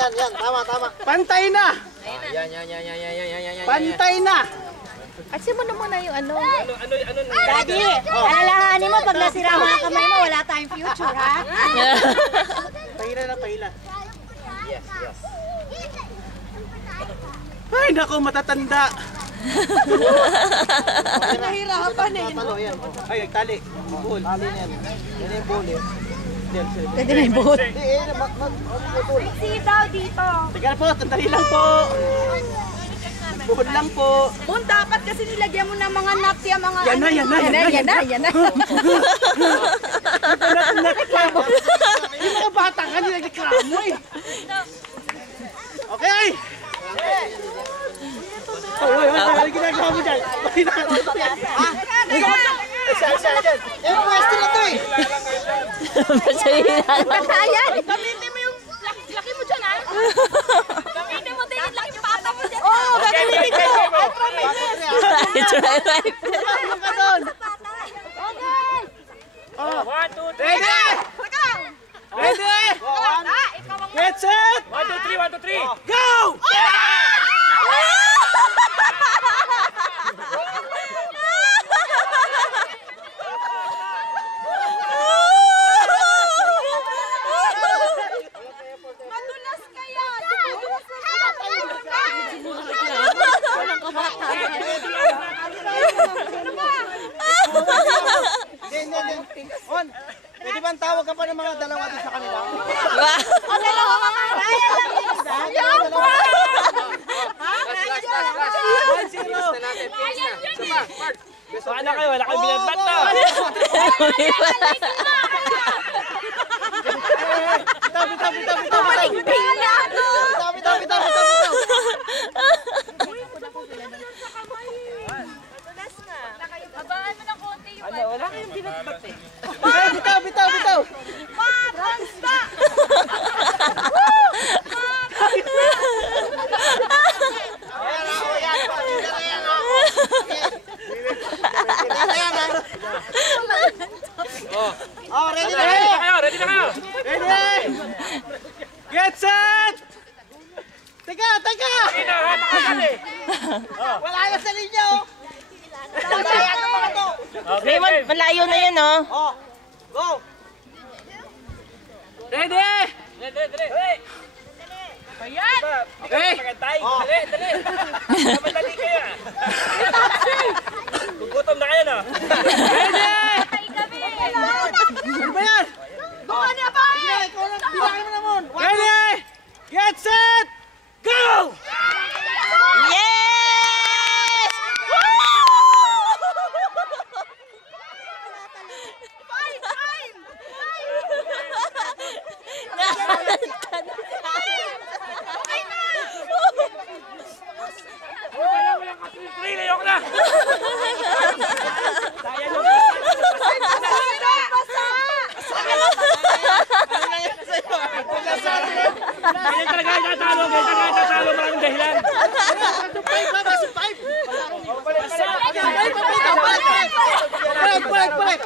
yan. Tama. Pantay na! Yan. Pantay na! Kasi mo na muna yung ano. Daddy, alalahanin mo pag nasira mga kamay mo, wala tayong future, ha? Pahila. Yes. Ay, naku, matatanda. Nahirapan eh. Talo yan. Ay, tali. Buhol. Tali yan. Yan yung bull eh. Pwede na yung buhot. See daw dito. Teka po, tandali lang po. Buhol lang po. Kung dapat kasi nilagyan mo ng mga naps yung mga Yan na. Yan na. Nagreklamo. Yung mga bata ka nagreklamo eh. Okay! Ay, ginagawa mo dyan. Isa dyan. Yan yung pwesto na to eh. Patayan. Gamitin mo yung laki mo dyan, ha? Gamitin mo din yung laki yung bata mo dyan. Oo, gamitin ko. I promise. Ano ka doon? Okay. Ready? Ready? Get set! 1, 2, 3. Go! Madulas kaya. On. Pwede ba ang tawag ka pa ng mga dalawa doon sa kanila? O, dalawa mga raya lang yung isa. Saan na kayo? Wala kayo binatbat na. Bitaw. Babaan mo ng konti yung Wala kayong binatbat eh. Bitaw. Basta! Oh, ready na. Ready na kayo. Ready? Get set! Teka! Wala na sa linya oh. Kaya ito mga to. Raymond, malayo na yan, oh. Oh, go. Ready? Dali. Ayan! Okay. Magantay. Dali. Madali kayo. Gugutom na kayo na. Ready? Ay, kami! Ano ba yan? Buka na ba? Bilangin mo naman. Ready? Get set! Go! Yes! Walang katril. Ayoko na. Ganyan talaga itatalo. Maraming dahilan. Balik.